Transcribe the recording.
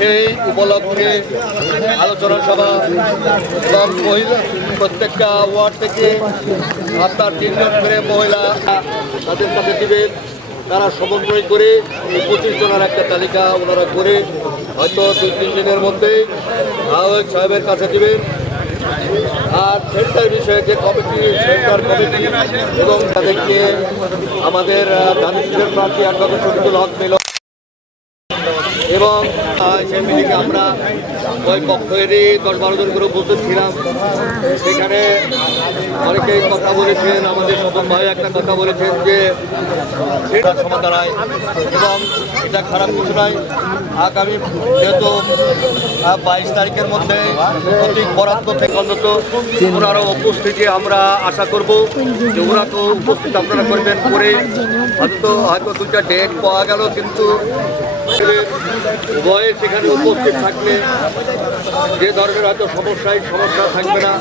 সেই উপলক্ষে আলোচনা সভা এবং মহিলা প্রত্যেকটা ওয়ার্ড থেকে আপনার 3 জন করে মহিলা তাদের কাছে দিবেন। তারা সমন্বয় করে 25 জনের একটা তালিকা ওনারা করে হয়তো 2-3 দিনের মধ্যেই আহ্বায়ক সাহেবের কাছে দিবেন। আর সেন্টার বিষয়ে যে কমিটি, সেন্টার কমিটি এবং তাদেরকে আমাদের দানিশের প্রার্থী অ্যাডভোকেট শফিকুল হক মিলন এবং সেই মিটিংয়ে আমরা ওই পক্ষেরই 10-12 জন করে উপস্থিত ছিলাম। সেখানে অনেকেই কথা বলেছেন, আমাদের স্বপন ভাই একটা কথা বলেছেন যে সেটা সমাধান হয় এবং এটা খারাপ কিছু নয়। আগামী যেহেতু 22 তারিখের মধ্যে প্রতীক বরাদ্দ থেকে অন্তত ওনারও উপস্থিতি আমরা আশা করব যে ওরা তো উপস্থিত আপনারা করবেন। করে হয়তো 2টা ডেট পাওয়া গেল, কিন্তু উভয়ে সেখানে উপস্থিত থাকলে যে ধরনের হয়তো সমস্যা থাকবে না।